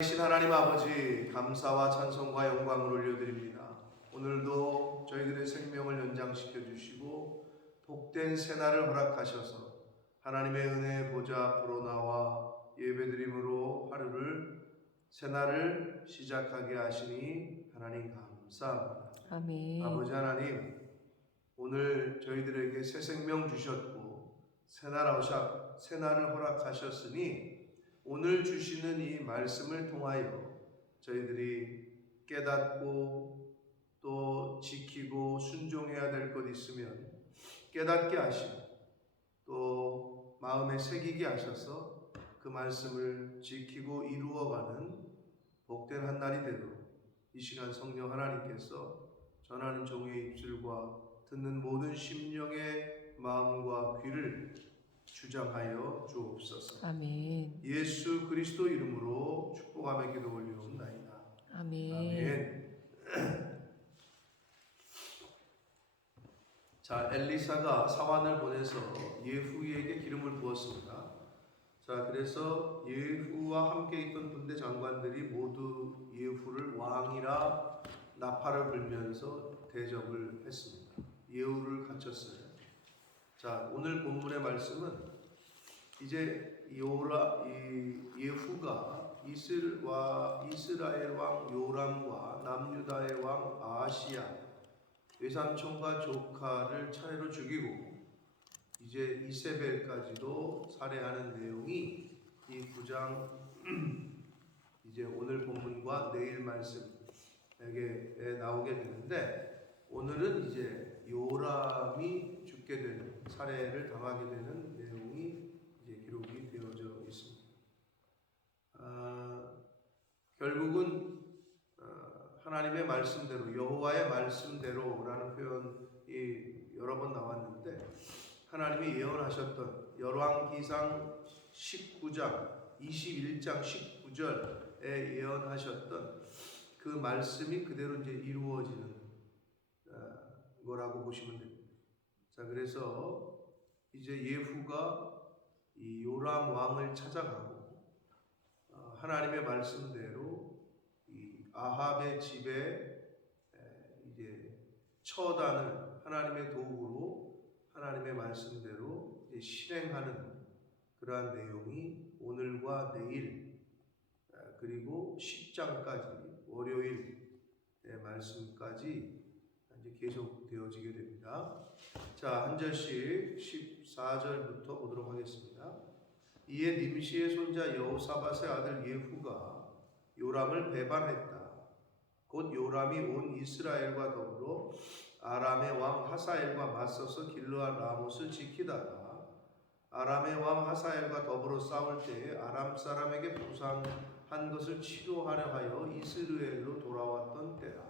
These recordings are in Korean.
신 하나님 아버지, 감사와 찬송과 영광을 올려드립니다. 오늘도 저희들의 생명을 연장시켜 주시고 복된 새날을 허락하셔서 하나님의 은혜의 보좌 앞으로 나와 예배드림으로 하루를 새날을 시작하게 하시니 하나님 감사합니다. 아멘. 아버지 하나님, 오늘 저희들에게 새 생명 주셨고 새날을 허락하셨으니 오늘 주시는 이 말씀을 통하여 저희들이 깨닫고 또 지키고 순종해야 될 것 있으면 깨닫게 하시고 또 마음에 새기게 하셔서 그 말씀을 지키고 이루어가는 복된 한 날이 되도록 이 시간 성령 하나님께서 전하는 종의 입술과 듣는 모든 심령의 마음과 귀를 주장하여 주옵소서. 아멘. 예수 그리스도 이름으로 축복하며 기도 올려옵나이다. 아멘. 아멘. 자, 엘리사가 사환을 보내서 예후에게 기름을 부었습니다. 자, 그래서 예후와 함께 있던 군대 장관들이 모두 예후를 왕이라 나팔을 불면서 대접을 했습니다. 예후를 갖췄어요. 자, 오늘 본문의 말씀은 이제 예후가 이스라엘 왕 요람과 남유다의 왕 아하시야 외삼촌과 조카를 차례로 죽이고 이제 이세벨까지도 살해하는 내용이 이 9장 이제 오늘 본문과 내일 말씀에게 나오게 되는데, 오늘은 이제 요람이 죽게 되는, 살해를 당하게 되는 내용이 이제 기록이 되어져 있습니다. 결국은 하나님의 말씀대로, 여호와의 말씀대로라는 표현이 여러 번 나왔는데, 하나님이 예언하셨던 열왕기상 19장 21장 19절에 예언하셨던 그 말씀이 그대로 이제 이루어지는 거라고 보시면 됩니다. 자, 그래서 이제 예후가 이 요람 왕을 찾아가고 하나님의 말씀대로 이 아합의 집에 이제 처단을 하나님의 도구로 하나님의 말씀대로 이제 실행하는 그러한 내용이 오늘과 내일 그리고 10장까지 월요일의 말씀까지 이제 계속 되어지게 됩니다. 자, 한 절씩 14절부터 보도록 하겠습니다. 이에 님시의 손자 여호사밧의 아들 예후가 요람을 배반했다. 곧 요람이 온 이스라엘과 더불어 아람의 왕 하사엘과 맞서서 길르앗 라못을 지키다가 아람의 왕 하사엘과 더불어 싸울 때에 아람 사람에게 부상한 것을 치료하려 하여 이스르엘로 돌아왔던 때라.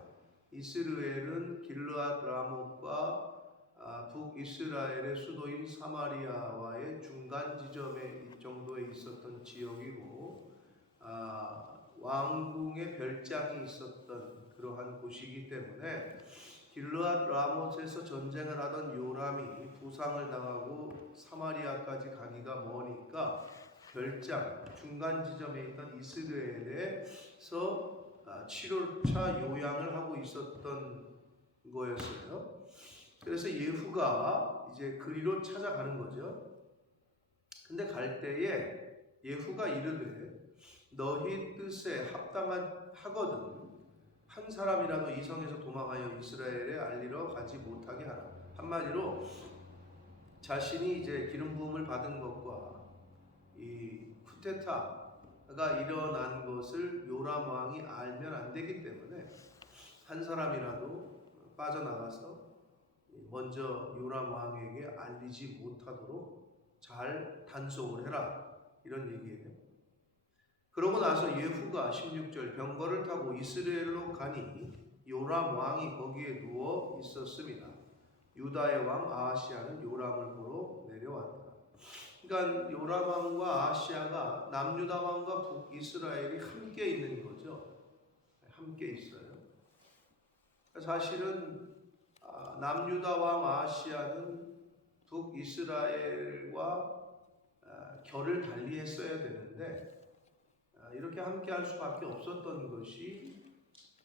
이스르엘은 길르앗 라못과 북이스라엘의 수도인 사마리아와의 중간 지점에 정도에 있었던 지역이고 왕궁의 별장이 있었던 그러한 곳이기 때문에 길르앗 라못에서 전쟁을 하던 요람이 부상을 당하고 사마리아까지 가기가 머니까 별장 중간 지점에 있던 이스라엘에서 7월차 요양을 하고 있었던 거였어요. 그래서 예후가 이제 그리로 찾아가는 거죠. 근데 갈 때에 예후가 이르되 너희 뜻에 합당하거든 한 사람이라도 이 성에서 도망하여 이스라엘에 알리러 가지 못하게 하라. 한마디로 자신이 이제 기름 부음을 받은 것과 이 쿠데타가 일어난 것을 요람 왕이 알면 안 되기 때문에 한 사람이라도 빠져나가서 먼저 요람 왕에게 알리지 못하도록 잘 단속을 해라, 이런 얘기예요. 그러고 나서 예후가 16절 병거를 타고 이스라엘로 가니 요람 왕이 거기에 누워 있었습니다. 유다의 왕 아하시야는 요람을 보러 내려왔다. 그러니까 요람 왕과 아하시야가 남유다 왕과 북이스라엘이 함께 있는 거죠. 함께 있어요. 사실은 남유다 왕 아하시야는 북이스라엘과 결을 달리했어야 되는데 이렇게 함께 할 수밖에 없었던 것이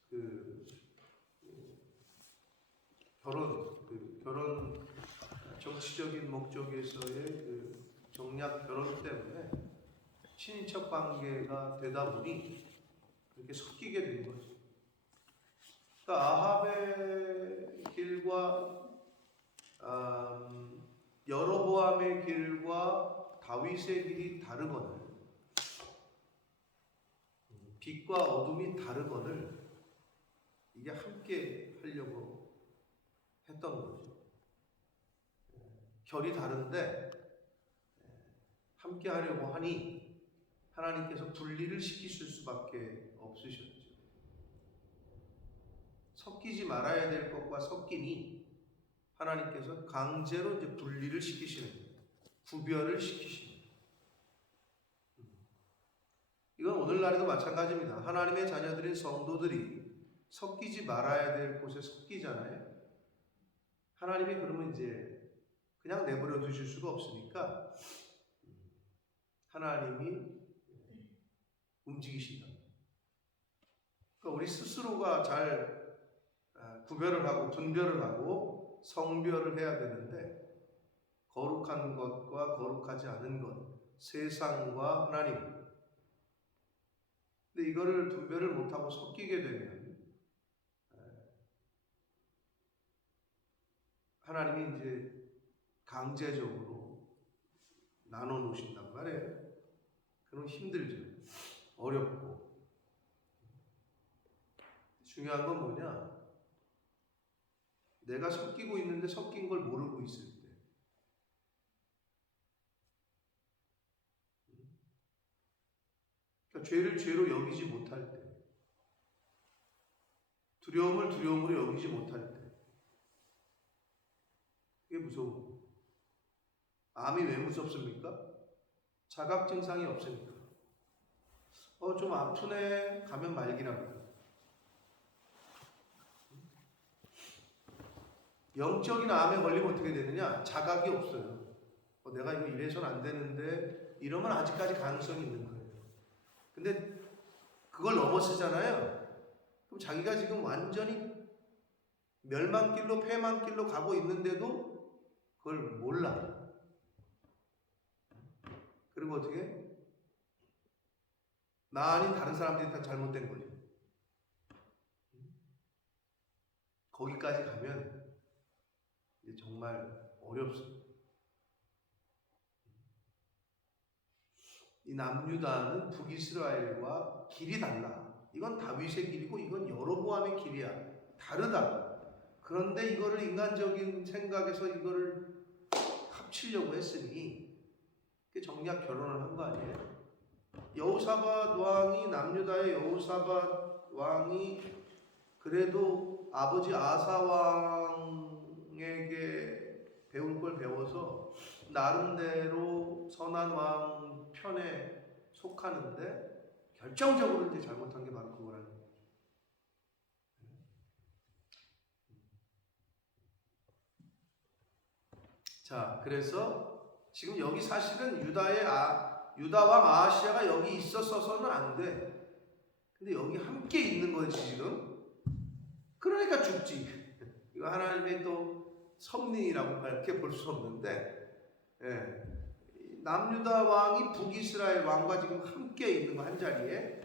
그 결혼 정치적인 목적에서의 그 정략 결혼 때문에 친인척 관계가 되다 보니 이렇게 섞이게 된 거죠. 그러니까 아합의 길과 여로보암의 길과 다윗의 길이 다르거늘, 빛과 어둠이 다르거늘 이게 함께 하려고 했던 거죠. 결이 다른데 함께 하려고 하니 하나님께서 분리를 시키실 수밖에 없으셨죠. 섞이지 말아야 될 것과 섞이니 하나님께서 강제로 이제 분리를 시키시는 거예요. 구별을 시키시는 거예요. 이건 오늘날에도 마찬가지입니다. 하나님의 자녀들인 성도들이 섞이지 말아야 될 곳에 섞이잖아요. 하나님이 그러면 이제 그냥 내버려 두실 수가 없으니까 하나님이 움직이신다. 그러니까 우리 스스로가 잘 구별을 하고 분별을 하고 성별을 해야 되는데 거룩한 것과 거룩하지 않은 것, 세상과 하나님. 근데 이거를 분별을 못하고 섞이게 되면 하나님이 이제 강제적으로 나눠 놓으신단 말이에요. 그럼 힘들죠. 어렵고. 중요한 건 뭐냐? 내가 섞이고 있는데 섞인 걸 모르고 있을 때. 그러니까 죄를 죄로 여기지 못할 때. 두려움을 두려움으로 여기지 못할 때. 그게 무서운 거예요. 암이 왜 무섭습니까? 자각 증상이 없으니까. 좀 아프네 가면 말기랍니다. 영적인 암에 걸리면 어떻게 되느냐? 자각이 없어요. 내가 이거 이래서는 안 되는데 이러면 아직까지 가능성이 있는 거예요. 근데 그걸 넘어서잖아요. 그럼 자기가 지금 완전히 멸망길로 폐망길로 가고 있는데도 그걸 몰라. 그리고 어떻게? 나 아닌 다른 사람들이 다 잘못된 거죠. 거기까지 가면 이제 정말 어렵습니다. 이 남유다는 북이스라엘과 길이 달라. 이건 다윗의 길이고 이건 여로보암의 길이야. 다르다. 그런데 이거를 인간적인 생각에서 이거를 합치려고 했으니 정략 결혼을 한 거 아니에요? 여호사밧 왕이 남유다의 여호사밧 왕이 그래도 아버지 아사 왕에게 배울 걸 배워서 나름대로 선한 왕 편에 속하는데 결정적으로 이제 잘못한 게 바로 그거라는 거죠. 자, 그래서 지금 여기 사실은 유다 왕 아하시아가 여기 있었어서는 안 돼. 근데 여기 함께 있는 거지 지금. 그러니까 죽지. 이거 하나님의 또 섭리라고 그렇게 볼 수 없는데, 남유다 왕이 북이스라엘 왕과 지금 함께 있는 거 한 자리에.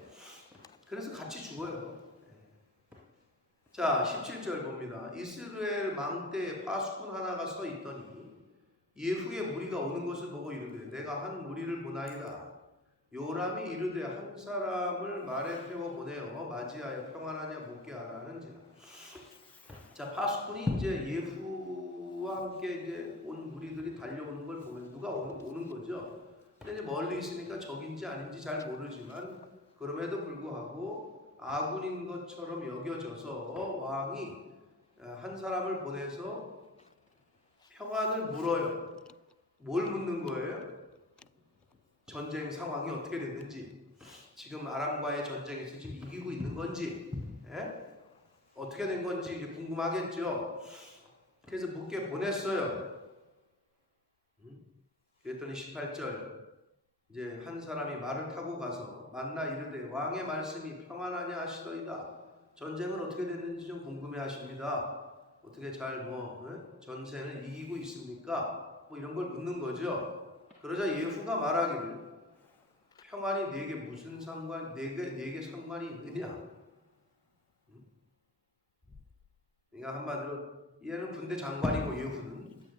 그래서 같이 죽어요. 자, 17절 봅니다. 이스라엘 망대에 파수꾼 하나가 서 있더니 예후의 무리가 오는 것을 보고 이르되 내가 한 무리를 보나이다. 요람이 이르되 한 사람을 말에 태워 보내어 맞이하여 평안하냐 묻게 하라는지라. 자, 파수꾼이 이제 예후와 함께 이제 온 무리들이 달려오는 걸 보면 누가 오는 거죠. 근데 이제 멀리 있으니까 적인지 아닌지 잘 모르지만 그럼에도 불구하고 아군인 것처럼 여겨져서 왕이 한 사람을 보내서 평안을 물어요. 뭘 묻는 거예요? 전쟁 상황이 어떻게 됐는지, 지금 아람과의 전쟁에서 지금 이기고 있는 건지, 어떻게 된 건지 이제 궁금하겠죠. 그래서 묻게 보냈어요. 그랬더니 18절 이제 한 사람이 말을 타고 가서 만나 이르되 왕의 말씀이 평안하냐 하시더이다. 전쟁은 어떻게 됐는지 좀 궁금해하십니다. 어떻게 잘 전세는 이기고 있습니까? 뭐 이런 걸 묻는 거죠. 그러자 예후가 말하기를 평안이 내게 무슨 상관, 내게 상관이 있느냐? 그러니까 한마디로 얘는 군대 장관이고 예후는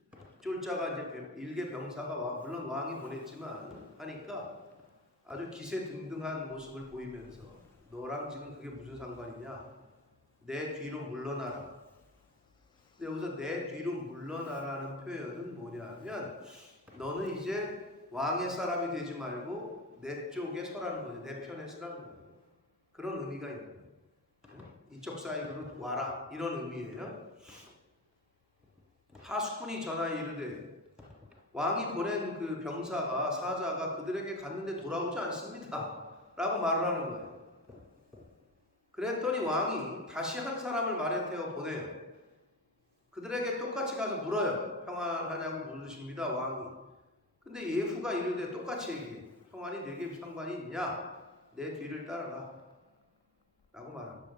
쫄자가 이제 일개 병사가 물론 왕이 보냈지만 하니까 아주 기세등등한 모습을 보이면서 너랑 지금 그게 무슨 상관이냐? 내 뒤로 물러나라. 근데 여기서 내 뒤로 물러나라는 표현은 뭐냐면 너는 이제 왕의 사람이 되지 말고 내 쪽에 서라는 거죠. 내 편에 서라는 거예요. 그런 의미가 있는 거예요. 이쪽 사이드로 와라 이런 의미예요. 파수꾼이 전하여 이르되 왕이 보낸 그 병사가 사자가 그들에게 갔는데 돌아오지 않습니다 라고 말을 하는 거예요. 그랬더니 왕이 다시 한 사람을 말에 태워 보내요. 그들에게 똑같이 가서 물어요. 평안하냐고 물으십니다 왕이. 근데 예후가 이르되 똑같이 얘기해. 평안이 내게 상관이 있냐? 내 뒤를 따라라 라고 말합니다.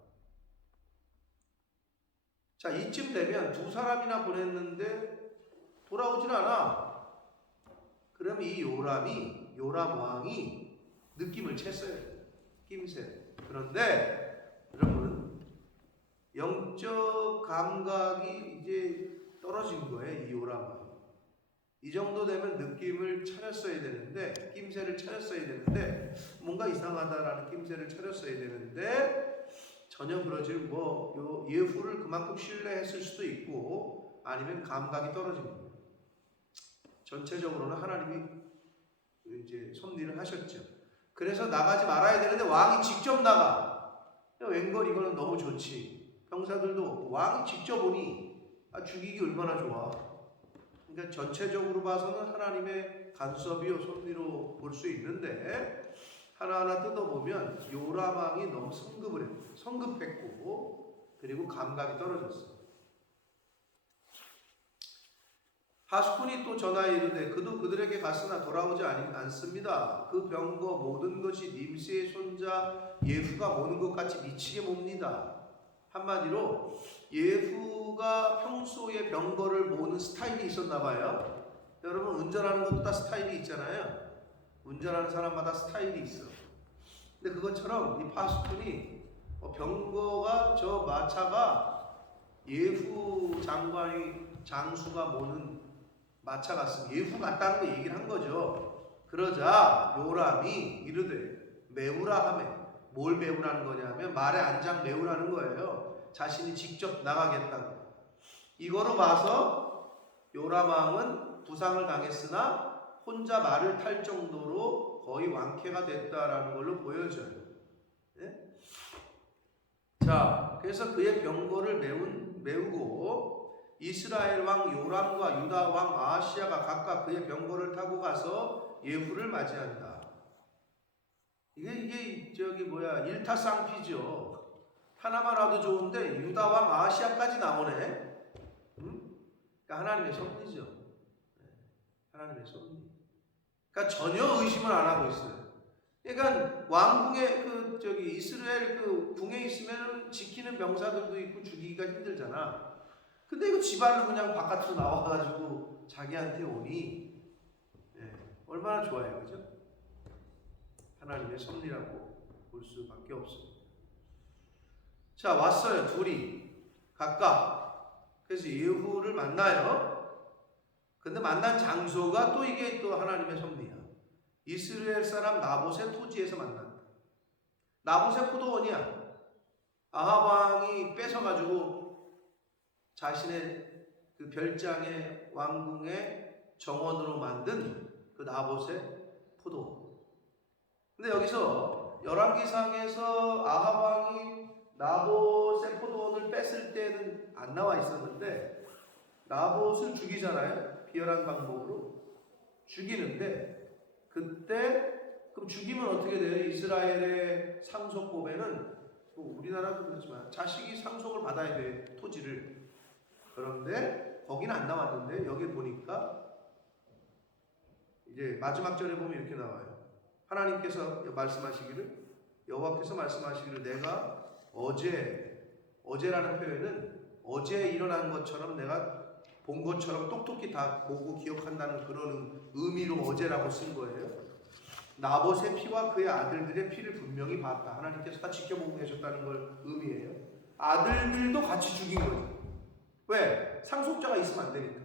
자, 이쯤 되면 두 사람이나 보냈는데 돌아오질 않아. 그럼 이 요람 왕이 느낌을 챘어요. 낌새. 그런데 여러분 영적 감각이 이제 떨어진 거예요. 이 요람 왕이. 이 정도 되면 느낌을 차렸어야 되는데 낌새를 차렸어야 되는데 뭔가 이상하다라는 낌새를 차렸어야 되는데 전혀 그러지 예후를 그만큼 신뢰했을 수도 있고 아니면 감각이 떨어진 거예요. 전체적으로는 하나님이 이제 섭리를 하셨죠. 그래서 나가지 말아야 되는데 왕이 직접 나가. 웬걸 이거는 너무 좋지. 병사들도 왕이 직접 오니 죽이기 얼마나 좋아. 그러니까 전체적으로 봐서는 하나님의 간섭이요 섭리로 볼 수 있는데 하나하나 뜯어보면 요람 왕이 너무 성급했고 그리고 감각이 떨어졌어요. 파수꾼이 또 전하여 이르되 그도 그들에게 갔으나 돌아오지 않습니다. 그 병거 모든 것이 님스의 손자 예후가 모는 것 같이 미치게 몹니다. 한마디로 예후가 평소에 병거를 모으는 스타일이 있었나 봐요. 여러분 운전하는 것도 다 스타일이 있잖아요. 운전하는 사람마다 스타일이 있어. 근데 그것처럼 이 파수꾼이 병거가 저 마차가 예후 장수가 모는 마차 같습니다. 예후 같다는 거 얘기를 한 거죠. 그러자 요람이 이르되 메우라 하매 뭘 메우라는 거냐면 말에 안장 메우라는 거예요. 자신이 직접 나가겠다고. 이거로 봐서 요람 왕은 부상을 당했으나 혼자 말을 탈 정도로 거의 왕쾌가 됐다라는 걸로 보여져요. 네? 자, 그래서 그의 병거를 메우고 이스라엘 왕 요람과 유다 왕 아하시야가 각각 그의 병거를 타고 가서 예후를 맞이한다. 이게 일타쌍피죠. 하나만 와도 좋은데 유다 왕 아하시야까지 나오네. 그러니까 하나님의 섭리죠. 하나님의 섭리. 그러니까 전혀 의심을 안 하고 있어요. 그러니까 왕궁에 이스라엘 궁에 있으면 지키는 병사들도 있고 죽이기가 힘들잖아. 근데 이거 지발로 그냥 바깥으로 나와가지고 자기한테 오니 얼마나 좋아요, 그죠? 하나님의 섭리라고 볼 수밖에 없습니다. 자, 왔어요, 둘이 각각. 그래서 예후를 만나요. 근데 만난 장소가 또 이게 또 하나님의 섭리야. 이스라엘 사람 나봇의 토지에서 만난다. 나봇의 포도원이야. 아합 왕이 뺏어가지고 자신의 그 별장의 왕궁의 정원으로 만든 그 나봇의 포도원. 근데 여기서 열왕기상에서 아합 왕이 나봇의 포도원을 뺐을 때는 안 나와 있었는데 나봇을 죽이잖아요. 비열한 방법으로 죽이는데 그때 그럼 죽이면 어떻게 돼요? 이스라엘의 상속법에는 우리나라도 그렇지만 자식이 상속을 받아야 돼, 토지를. 그런데 거기는 안 나왔는데 여기 보니까 이제 마지막 절에 보면 이렇게 나와요. 하나님께서 말씀하시기를, 여호와께서 말씀하시기를 내가 어제라는 표현은 어제 일어난 것처럼 내가 본 것처럼 똑똑히 다 보고 기억한다는 그런 의미로 어제라고 쓴 거예요. 나봇의 피와 그의 아들들의 피를 분명히 봤다. 하나님께서 다 지켜보고 계셨다는 걸 의미해요. 아들들도 같이 죽인 거지. 왜? 상속자가 있으면 안 되니까.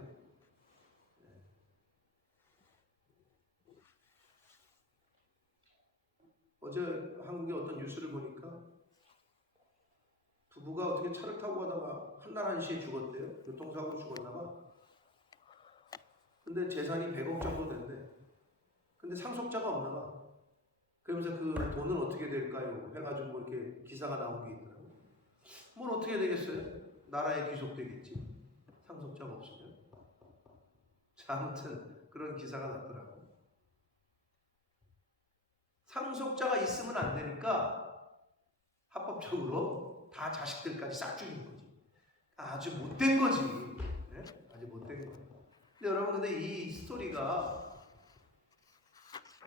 어제 한국의 어떤 뉴스를 보니까 부부가 어떻게 차를 타고 가다가 한날 한시에 죽었대요. 교통사고로 죽었나 봐. 근데 재산이 100억 정도 된대. 근데 상속자가 없나 봐. 그러면서 그 돈은 어떻게 될까요? 해가지고 이렇게 기사가 나온 게 있더라고요. 뭘 어떻게 되겠어요? 나라에 귀속되겠지. 상속자가 없으면. 자, 아무튼 그런 기사가 났더라고요. 상속자가 있으면 안 되니까 합법적으로 다 자식들까지 싹 죽인 거지. 아주 못된 거지. 네? 아주 못된 거. 근데 여러분, 근데 이 스토리가,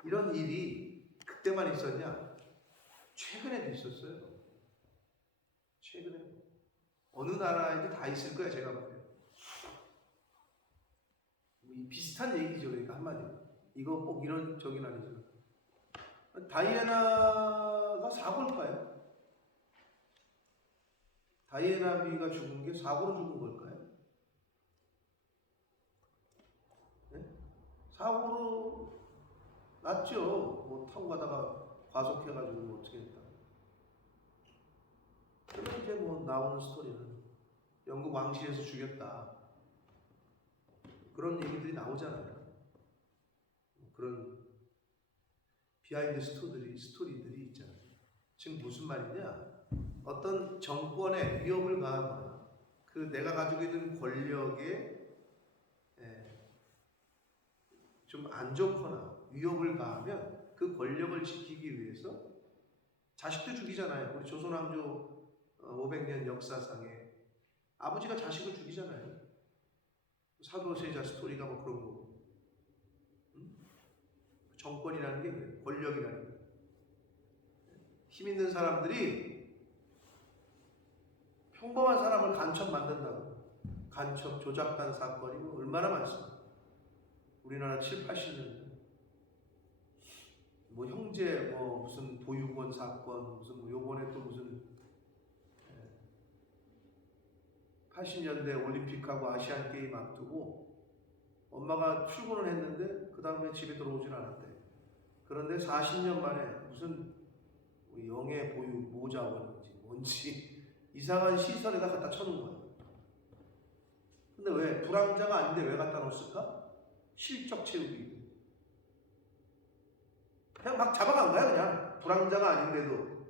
이런 일이 그때만 있었냐? 최근에도 있었어요. 최근에. 어느 나라에도 다 있을 거야, 제가 볼 때. 비슷한 얘기죠, 그러니까 한마디로. 이거 꼭 이런 적인 아니죠. 다이애나가 사고일까요? 다이애나비가 죽은 게 사고로 죽은 걸까요? 네? 사고로 났죠. 뭐 타고 가다가 과속해가지고 뭐 어떻게 했다. 그런데 이제 뭐 나오는 스토리는 영국 왕실에서 죽였다. 그런 얘기들이 나오잖아요. 그런 비하인드 스토리들이 있잖아요. 지금 무슨 말이냐? 어떤 정권에 위협을 가하거나 그 내가 가지고 있는 권력에 좀 안 좋거나 위협을 가하면 그 권력을 지키기 위해서 자식도 죽이잖아요. 우리 조선왕조 500년 역사상에 아버지가 자식을 죽이잖아요. 사도세자 스토리가 뭐 그런 거고. 정권이라는 게 그래요. 권력이라는 게. 힘 있는 사람들이 평범한 사람을 간첩 만든다고. 간첩 조작단 사건이 뭐 얼마나 많습니까? 우리나라 7, 80년 뭐 형제 뭐 무슨 보육원 사건 무슨 뭐 요번에 또 무슨 80년대 올림픽하고 아시안 게임 앞두고 엄마가 출근을 했는데 그 다음에 집에 들어오질 않았대. 그런데 40년 만에 무슨 영예 보육 모자원인지 뭔지 이상한 시설에다 갖다 쳐놓은 거야. 근데 왜? 불황자가 아닌데 왜 갖다 놓았을까? 실적 채우기. 그냥 막 잡아간 거야, 그냥. 불황자가 아닌데도.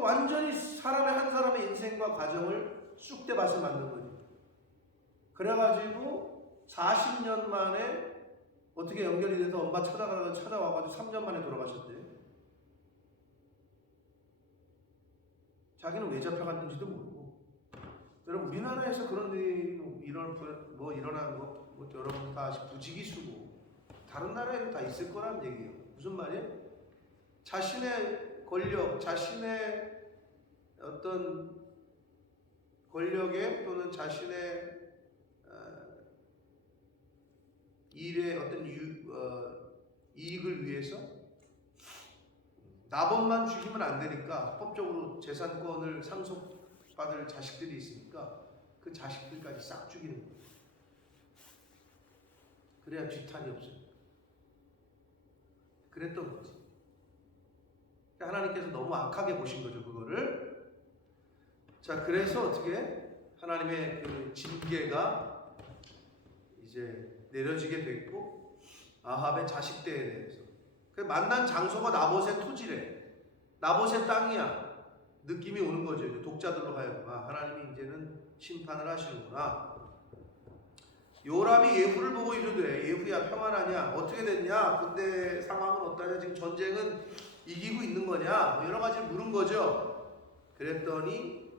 완전히 한 사람의 인생과 가정을 쑥대밭을 만든 거지. 그래가지고 40년 만에 어떻게 연결이 돼서 엄마 찾아와가지고 3년 만에 돌아가셨대. 자기는 왜 잡혀갔는지도 모르고. 여러분, 우리나라에서 그런 일이 일어나는 거 여러분 다 부지기수고 다른 나라에도 다 있을 거란 얘기예요. 무슨 말이에요? 자신의 권력, 자신의 어떤 권력에 또는 자신의 일의 어떤 이익을 위해서 나봇만 죽이면 안 되니까 합법적으로 재산권을 상속받을 자식들이 있으니까 그 자식들까지 싹 죽이는 거예요. 그래야 뒤탈이 없어요. 그랬던 거지. 하나님께서 너무 악하게 보신 거죠, 그거를. 자, 그래서 어떻게 하나님의 그 징계가 이제 내려지게 됐고, 아합의 자식들에 대해서. 만난 장소가 나봇의 토지래. 나봇의 땅이야. 느낌이 오는 거죠. 이제 독자들로 하여금. 하나님이 이제는 심판을 하시는구나. 요람이 예후를 보고 이르되, 예후야 평안하냐? 어떻게 됐냐? 군대 상황은 어떠냐? 지금 전쟁은 이기고 있는 거냐? 여러 가지를 물은 거죠. 그랬더니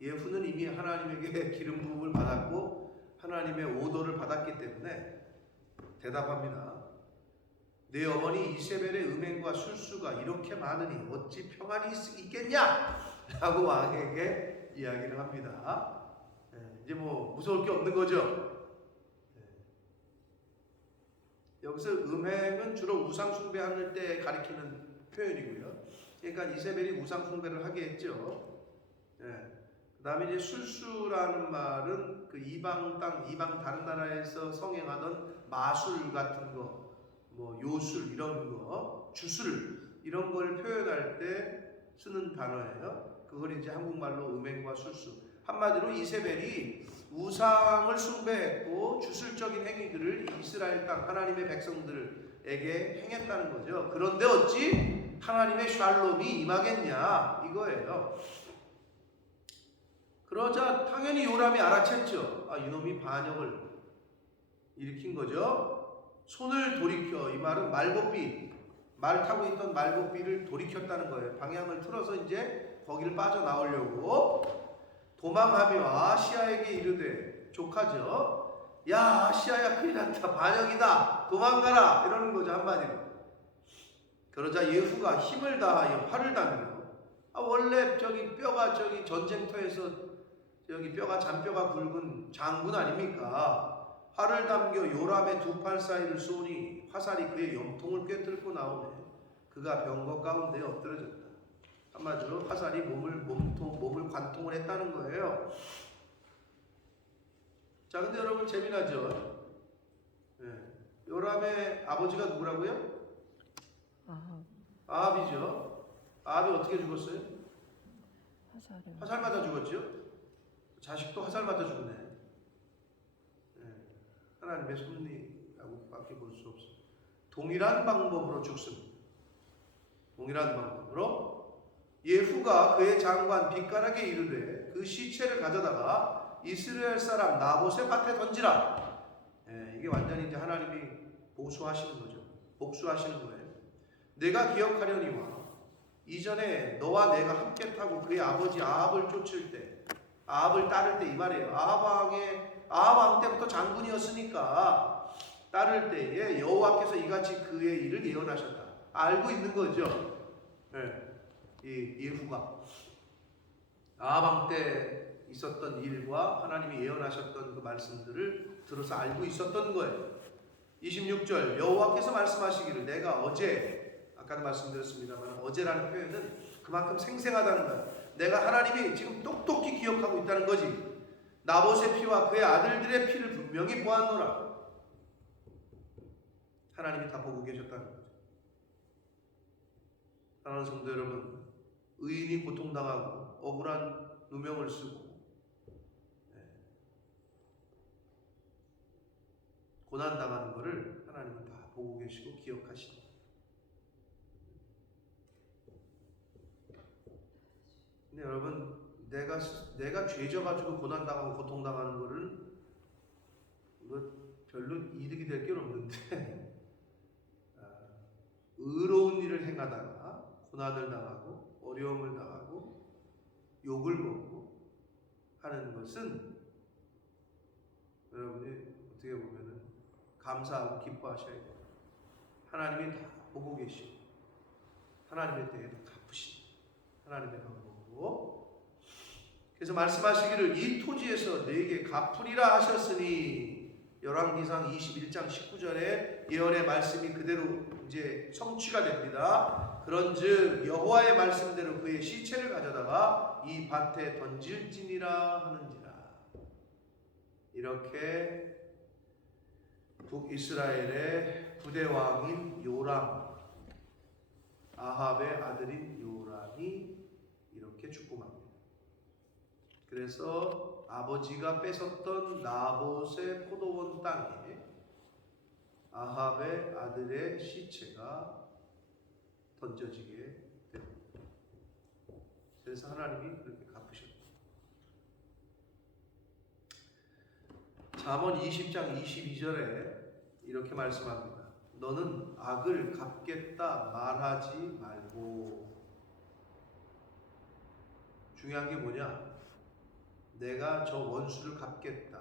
예후는 이미 하나님에게 기름 부음을 받았고 하나님의 오도를 받았기 때문에 대답합니다. 내 어머니 이세벨의 음행과 술수가 이렇게 많으니 어찌 평안이 있겠냐? 라고 왕에게 이야기를 합니다. 이제 뭐 무서울 게 없는 거죠. 여기서 음행은 주로 우상 숭배하는 때 가리키는 표현이고요. 그러니까 이세벨이 우상 숭배를 하게 했죠. 그 다음에 이제 술수라는 말은 그 이방 땅, 이방 다른 나라에서 성행하던 마술 같은 거, 뭐 요술 이런 거, 주술 이런 걸 표현할 때 쓰는 단어예요. 그걸 이제 한국말로 음행과 술수. 한마디로 이세벨이 우상을 숭배했고 주술적인 행위들을 이스라엘 땅 하나님의 백성들에게 행했다는 거죠. 그런데 어찌 하나님의 샬롬이 임하겠냐 이거예요. 그러자 당연히 요람이 알아챘죠. 아, 이놈이 반역을 일으킨 거죠. 손을 돌이켜, 이 말은 말복비, 말 타고 있던 말복비를 돌이켰다는 거예요. 방향을 틀어서 이제 거기를 빠져나오려고 도망하며 아시아에게 이르되, 조카죠. 야, 아시아야, 큰일 났다, 반역이다, 도망가라, 이러는 거죠, 한마디로. 그러자 예후가 힘을 다하여 활을 당겨, 원래 뼈가 전쟁터에서 뼈가 잔뼈가 굵은 장군 아닙니까? 활을 담겨 요람의 두 팔 사이를 쏘니 화살이 그의 염통을 꿰뚫고 나오네. 그가 병거 가운데 엎드러졌다. 한마디로 화살이 몸을 관통을 했다는 거예요. 자, 근데 여러분 재미나죠? 요람의 아버지가 누구라고요? 아합이죠. 아합이 어떻게 죽었어요? 화살 맞아 죽었죠. 자식도 화살 맞아 죽네. 하나님의 섭리라고밖에 볼 수 없어요. 동일한 방법으로 죽습니다. 동일한 방법으로 예후가 그의 장관 빗가락에 이르되 그 시체를 가져다가 이스라엘 사람 나봇의 밭에 던지라. 이게 완전히 이제 하나님이 보수하시는 거죠. 복수하시는 거예요. 내가 기억하려니와 이전에 너와 내가 함께 타고 그의 아버지 아합을 쫓을 때, 아합을 따를 때 이 말이에요. 아합 왕 때부터 장군이었으니까 따를 때에 여호와께서 이같이 그의 일을 예언하셨다. 알고 있는 거죠. 이 예후가 아합 왕 때 있었던 일과 하나님이 예언하셨던 그 말씀들을 들어서 알고 있었던 거예요. 26절 여호와께서 말씀하시기를 내가 어제, 아까도 말씀드렸습니다만 어제라는 표현은 그만큼 생생하다는 거예요. 내가 하나님이 지금 똑똑히 기억하고 있다는 거지. 나봇의 피와 그의 아들들의 피를 분명히 보았노라. 하나님이 다 보고 계셨다는 거죠. 사랑하는 성도 여러분, 의인이 고통당하고 억울한 누명을 쓰고 고난당하는 것을 하나님은 다 보고 계시고 기억하십니다. 근데 여러분, 내가 죄져가지고 고난당하고 고통당하는 거를 별로 이득이 될 게 없는데 의로운 일을 행하다가 고난을 당하고 어려움을 당하고 욕을 먹고 하는 것은 여러분이 어떻게 보면은 감사하고 기뻐하셔야 돼요. 하나님이 다 보고 계시고 하나님의 때에 다 갚으시고 하나님의 방법으로. 그래서 말씀하시기를 이 토지에서 네게 갚으리라 하셨으니 열왕기상 21장 19절에 예언의 말씀이 그대로 이제 성취가 됩니다. 그런즉 여호와의 말씀대로 그의 시체를 가져다가 이 밭에 던질지니라 하는지라. 이렇게 북이스라엘의 부대왕인 요람, 아합의 아들인 요람이 이렇게 죽고맙니다. 그래서 아버지가 뺏었던 나봇의 포도원 땅에 아합의 아들의 시체가 던져지게 됩니다. 그래서 하나님이 그렇게 갚으셨다. 잠언 20장 22절에 이렇게 말씀합니다. 너는 악을 갚겠다 말하지 말고. 중요한 게 뭐냐? 내가 저 원수를 갚겠다.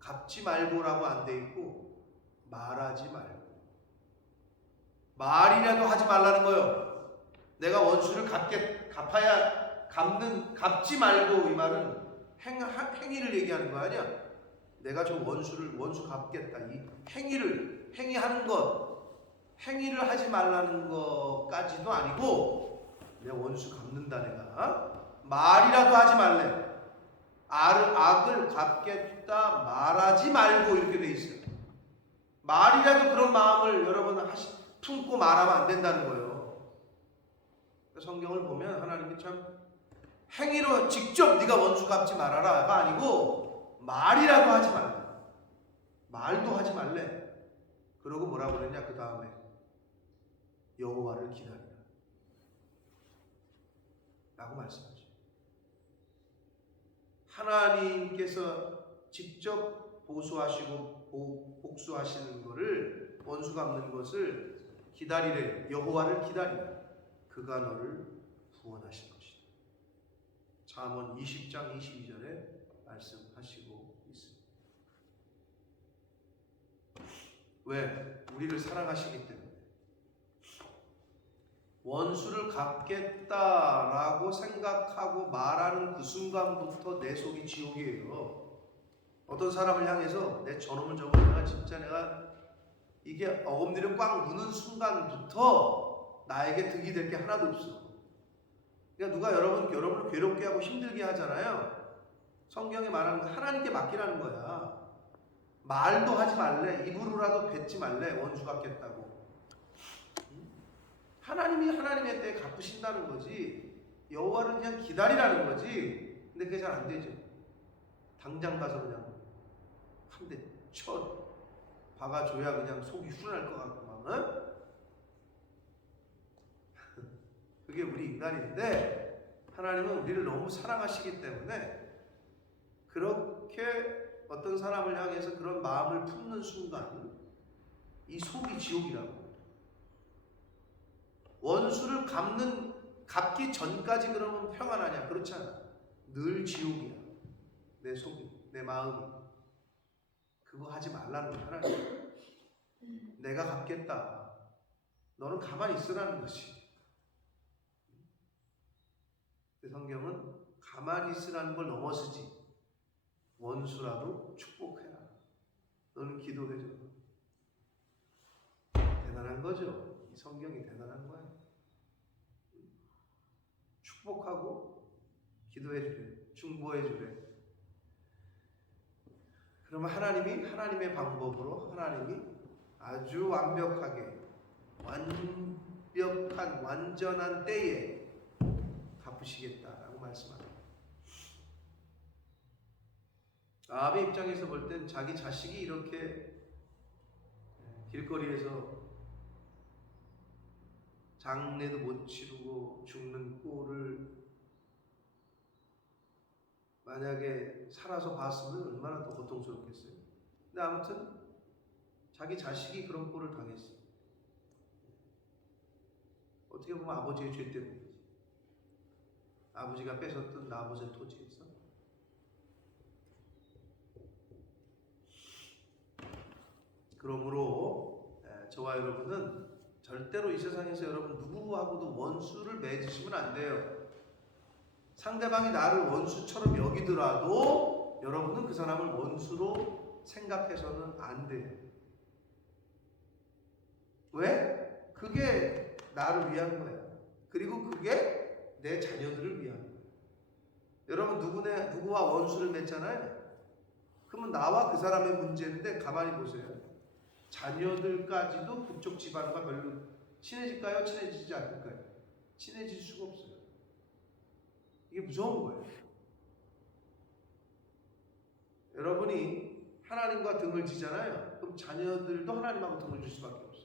갚지 말고라고 안 돼 있고 말하지 말고. 말이라도 하지 말라는 거예요. 내가 원수를 갚지 말고. 이 말은 행위를 얘기하는 거 아니야. 내가 저 원수 갚겠다. 이 행위하는 것, 행위를 하지 말라는 것까지도 아니고, 내 원수 갚는다 내가. 말이라도 하지 말래. 악을 갚겠다 말하지 말고 이렇게 돼 있어요. 말이라도 그런 마음을 여러분 품고 말하면 안 된다는 거예요. 성경을 보면 하나님이 참 행위로 직접 네가 원수 갚지 말아라가 아니고 말이라도 하지 말라. 말도 하지 말래. 그러고 뭐라 그랬냐 그 다음에 여호와를 기다리라 라고 말씀하죠. 하나님께서 직접 보수하시고 복수하시는 것을, 원수 갚는 것을 기다리래. 여호와를 기다리라. 그가 너를 구원하실 것이다. 잠언 20장 22절에 말씀하시고 있습니다. 왜? 우리를 사랑하시기 때문에. 원수를 갚겠다라고 생각하고 말하는 그 순간부터 내 속이 지옥이에요. 어떤 사람을 향해서 내 저놈을 저걸 내가 이게 어금니를 꽉 무는 순간부터 나에게 득이 될 게 하나도 없어. 그러니까 누가 여러분을 괴롭게 하고 힘들게 하잖아요. 성경에 말하는 거 하나님께 맡기라는 거야. 말도 하지 말래. 입으로라도 뱉지 말래. 원수 갚겠다고. 하나님이 하나님의 때에 갚으신다는 거지. 여호와를 그냥 기다리라는 거지. 근데 그게 잘 안 되죠. 당장 가서 그냥 한 대 쳐 박아줘야 그냥 속이 후련할 것 같고 막. 어? 그게 우리 인간인데 하나님은 우리를 너무 사랑하시기 때문에 그렇게 어떤 사람을 향해서 그런 마음을 품는 순간 이 속이 지옥이라고. 원수를 갚기 전까지 그러면 평안하냐? 그렇지 않아. 늘 지옥이야. 내 속이, 내 마음이. 그거 하지 말라는 거야, 하나님. 내가 갚겠다. 너는 가만히 있으라는 것이. 성경은 가만히 있으라는 걸 넘어서지. 원수라도 축복해라. 너는 기도해줘. 대단한 거죠. 이 성경이 대단한 거야. 축복하고 기도해주래. 중보해주래. 그러면 하나님이 하나님의 방법으로 하나님이 아주 완벽한 완전한 때에 갚으시겠다라고 말씀합니다. 아합의 입장에서 볼 땐 자기 자식이 이렇게 길거리에서 장례도 못 치르고 죽는 꼴을 만약에 살아서 봤으면 얼마나 더 고통스럽겠어요. 근데 아무튼 자기 자식이 그런 꼴을 당했어요. 어떻게 보면 아버지의 죄 때문이지. 아버지가 뺏었던 나봇의 토지에서. 그러므로 저와 여러분은 절대로 이 세상에서 여러분 누구하고도 원수를 맺으시면 안 돼요. 상대방이 나를 원수처럼 여기더라도 여러분은 그 사람을 원수로 생각해서는 안 돼요. 왜? 그게 나를 위한 거야. 그리고 그게 내 자녀들을 위한 거야. 여러분 누구와 원수를 맺잖아요. 그러면 나와 그 사람의 문제인데 가만히 보세요. 자녀들까지도 그쪽 집안과 별로 친해질까요? 친해지지 않을까요? 친해질 수가 없어요. 이게 무서운 거예요. 여러분이 하나님과 등을 지잖아요. 그럼 자녀들도 하나님하고 등을 질 수밖에 없어요.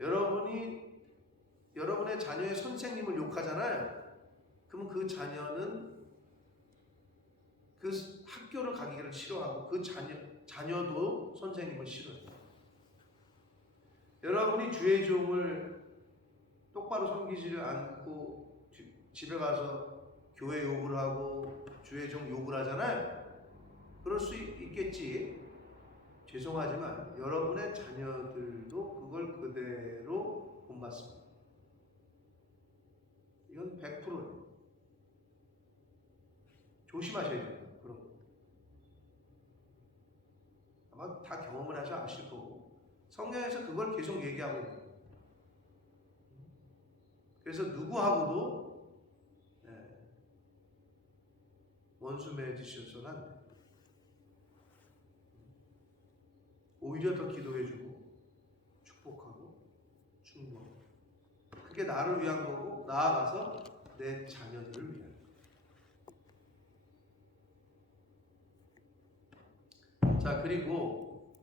여러분이 여러분의 자녀의 선생님을 욕하잖아요. 그러면 그 자녀는 그 학교를 가기를 싫어하고 그 자녀도 선생님을 싫어해요. 여러분이 주의 종을 똑바로 섬기지 않고 집에 가서 교회 욕을 하고 주의 종 욕을 하잖아요. 그럴 수 있겠지. 죄송하지만 여러분의 자녀들도 그걸 그대로 본받습니다. 이건 100%예요. 조심하셔야 됩니다. 그런 거. 아마 다 경험을 하셔 아실 거고 성경에서 그걸 계속 얘기하고 있는 거예요. 그래서 누구하고도 원수 맺으셔서는 안 돼요. 오히려 더 기도해주고 축복하고 충고하고 그게 나를 위한 거고 나아가서 내 자녀들을 위한 거예요. 자, 그리고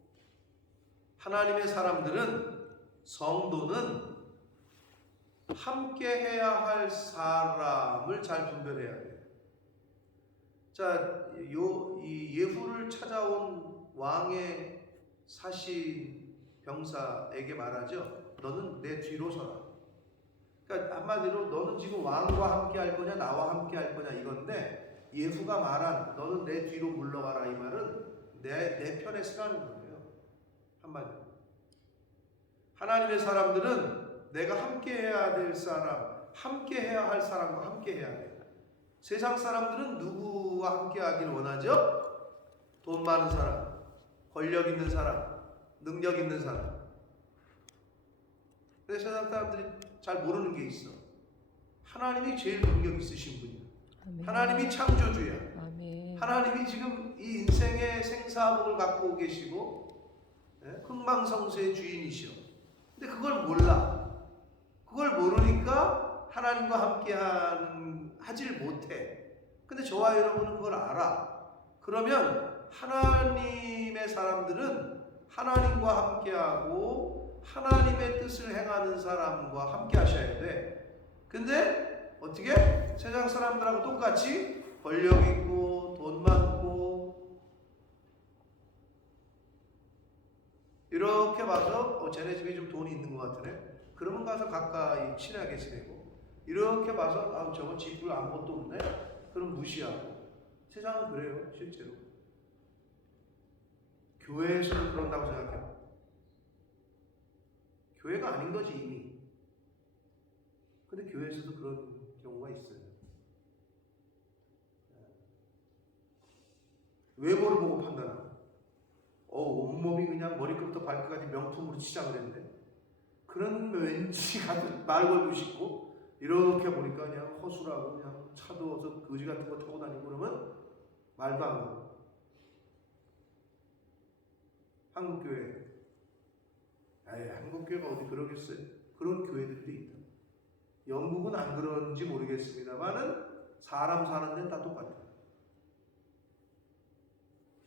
하나님의 사람들은 성도는 함께 해야 할 사람을 잘 분별해야 돼요. 자, 이 예후를 찾아온 왕의 사신 병사에게 말하죠. 너는 내 뒤로 서라. 그러니까 한마디로 너는 지금 왕과 함께 할 거냐 나와 함께 할 거냐 이건데 예후가 말한 너는 내 뒤로 물러가라 이 말은 내 편에 서라는 거예요. 한마디로 하나님의 사람들은 내가 함께 해야 될 사람, 함께 해야 할 사람과 함께 해야 돼요. 세상 사람들은 누구와 함께 하길 원하죠? 돈 많은 사람, 권력 있는 사람, 능력 있는 사람. 근데 세상 사람들이 잘 모르는 게 있어. 하나님이 제일 능력 있으신 분이야. 아멘. 하나님이 창조주야. 아멘. 하나님이 지금 이 인생의 생사복을 갖고 계시고 흥망성쇠의 주인이시오. 근데 그걸 몰라. 그걸 모르니까 하나님과 함께 하질 못해. 근데 저와 여러분은 그걸 알아. 그러면 하나님의 사람들은 하나님과 함께하고 하나님의 뜻을 행하는 사람과 함께 하셔야 돼. 근데 어떻게? 세상 사람들하고 똑같이 권력 있고 돈 많고 이렇게 봐서 쟤네 집에 좀 돈이 있는 것 같으네. 그러면 가서 가까이 친하게 지내고 이렇게 봐서 저거 집불 아무것도 없네. 그럼 무시하고. 세상은 그래요. 실제로. 교회에서는 그런다고 생각해요. 교회가 아닌 거지 이미. 근데 교회에서도 그런 경우가 있어요. 외모를 보고 판단하고 온몸이 그냥 머리끝부터 발끝까지 명품으로 치장을 했는데 그런 왠지 가서 말 걸고 싶고 이렇게 보니까 그냥 허술하고 그냥 차도 어서 거지 같은 거 타고 다니고 그러면 말도 안 하고. 한국교회 한국교회가 어디 그러겠어요? 그런 교회들도 있다. 영국은 안 그런지 모르겠습니다만은 사람 사는 데는 다 똑같아요.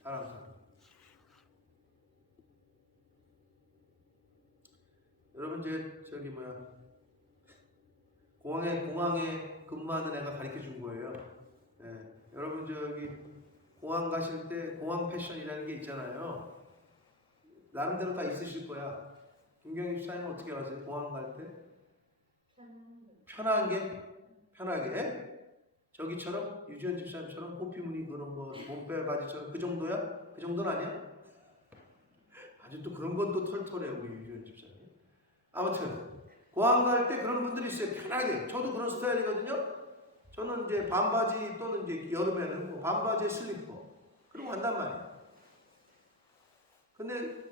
사람 사는. 여러분 공항에 근무하는 애가 가르쳐 준 거예요. 여러분 공항 가실 때 공항 패션이라는 게 있잖아요. 나름대로 다 있으실 거야. 김경희 집사님은 어떻게 하세요? 공항 갈 때? 편하게? 저기처럼 유지현 집사님처럼 호피무늬 그런 거 몸빼 바지처럼 그 정도야? 그 정도는 아니야? 아주 또 그런 건 또 털털해요 우리 유지현 집사님. 아무튼 공항 갈 때 그런 분들이 있어요. 편하게. 저도 그런 스타일이거든요. 저는 이제 반바지 또는 이제 여름에는 반바지에 슬리퍼 그러고 간단 말이야. 근데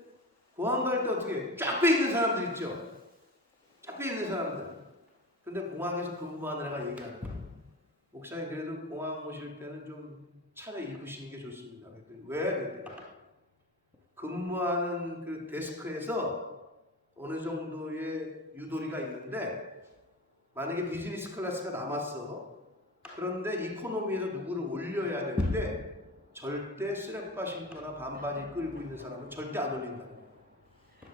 공항 갈 때 어떻게 쫙 빼있는 사람들 있죠? 쫙 빼있는 사람들. 근데 공항에서 근무하는 애가 얘기하는 거야. 목사님 그래도 공항 오실 때는 좀 차려 입으시는 게 좋습니다. 그랬더니 왜? 근무하는 그 데스크에서 어느 정도의 유도리가 있는데 만약에 비즈니스 클래스가 남았어. 그런데 이코노미에서 누구를 올려야 되는데 절대 스랩바 신거나 반바지 끌고 있는 사람은 절대 안 올린다.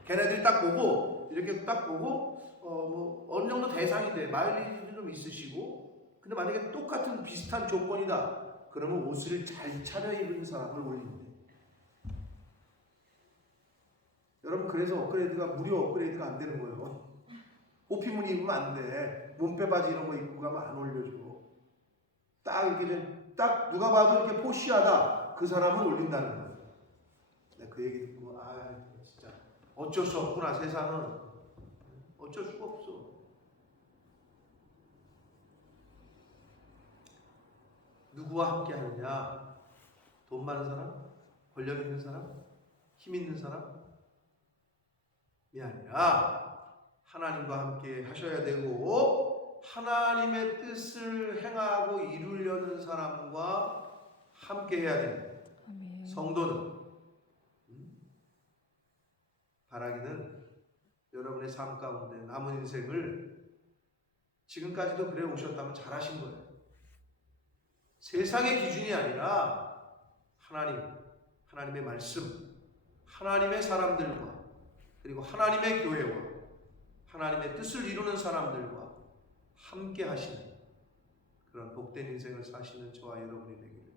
걔네들이 딱 보고 이렇게 딱 보고 어느 정도 대상이 돼. 마일리지도 좀 있으시고 근데 만약에 똑같은 비슷한 조건이다. 그러면 옷을 잘 차려입은 사람을 올린대. 여러분 그래서 무료 업그레이드가 안 되는 거예요. 호피무늬 입으면 안 돼. 몸빼 바지 이런 거 입고 가면 안 올려줘. 딱 이렇게 딱 누가 봐도 이렇게 포시하다. 그 사람은 올린다는 거예요. 내가 그 얘기 듣고 어쩔 수 없구나. 세상은 어쩔 수가 없어. 누구와 함께 하느냐? 돈 많은 사람? 권력 있는 사람? 힘 있는 사람이 아니라 하나님과 함께 하셔야 되고 하나님의 뜻을 행하고 이루려는 사람과 함께 해야 됩니다. 성도는 바라기는 여러분의 삶 가운데 남은 인생을 지금까지도 그래 오셨다면 잘하신 거예요. 세상의 기준이 아니라 하나님의 말씀, 하나님의 사람들과 그리고 하나님의 교회와 하나님의 뜻을 이루는 사람들과 함께 하시는 그런 복된 인생을 사시는 저와 여러분이 되기를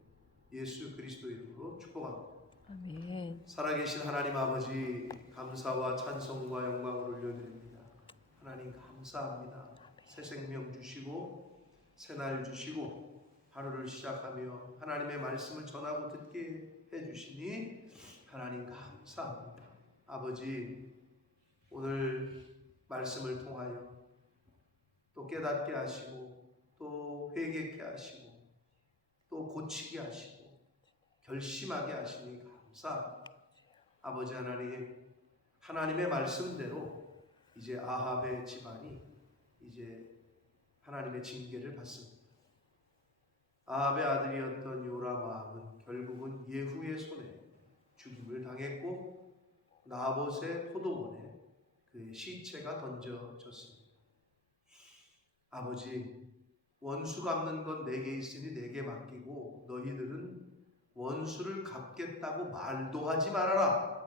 예수 그리스도 이름으로 축복합니다. 아멘. 살아계신 하나님 아버지, 감사와 찬송과 영광을 올려드립니다. 하나님 감사합니다. 새 생명 주시고 새날 주시고 하루를 시작하며 하나님의 말씀을 전하고 듣게 해주시니 하나님 감사합니다. 아버지, 오늘 말씀을 통하여 또 깨닫게 하시고 또 회개케 하시고 또 고치게 하시고 결심하게 하시니 감사합니다. 아버지 하나님, 하나님의 말씀대로 이제 아합의 집안이 이제 하나님의 징계를 받습니다. 아합의 아들이었던 요라밤은 결국은 예후의 손에 죽임을 당했고 나봇의 포도원에 그의 시체가 던져졌습니다. 아버지, 원수 갚는 건 내게 있으니 내게 맡기고 너희들은 원수를 갚겠다고 말도 하지 말아라.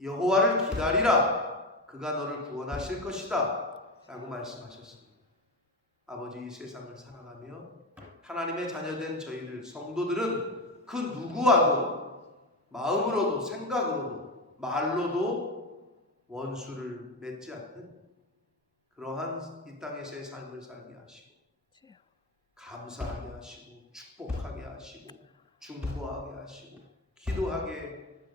여호와를 기다리라. 그가 너를 구원하실 것이다 라고 말씀하셨습니다. 아버지, 이 세상을 살아가며 하나님의 자녀된 저희들 성도들은 그 누구와도 마음으로도 생각으로도 말로도 원수를 맺지 않는 그러한 이 땅에서의 삶을 살게 하시고 감사하게 하시고 축복하게 하시고 중보하게 하시고 기도하게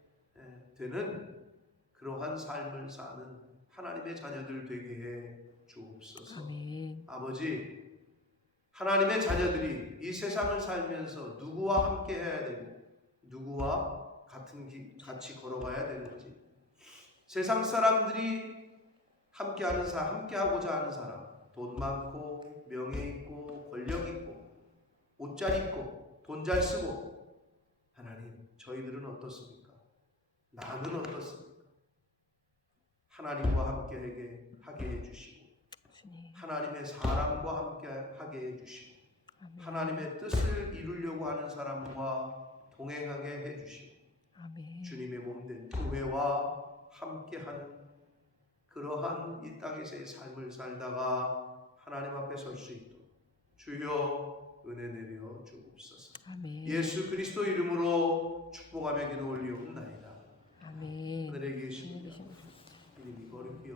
되는 그러한 삶을 사는 하나님의 자녀들 되게 해 주옵소서. 아멘. 아버지, 하나님의 자녀들이 이 세상을 살면서 누구와 함께 해야 되고 누구와 같이 걸어가야 되는지, 세상 사람들이 함께하는 사람, 함께하고자 하는 사람, 돈 많고 명예 있고 권력 있고 옷 잘 입고 돈 잘 쓰고, 하나님, 저희들은 어떻습니까? 나는 어떻습니까? 하나님과 함께 하게 해주시고 하나님의 사람과 함께 하게 해주시고 하나님의 뜻을 이루려고 하는 사람과 동행하게 해주시고 주님의 몸된 교회와 함께하는 그러한 이 땅에서의 삶을 살다가 하나님 앞에 설 수 있도록 주여 은혜 내려 주옵소서. 아멘. 예수 그리스도 이름으로 축복하며 기도 올리옵나이다. 아멘. 하늘에 계신 이름이 거룩히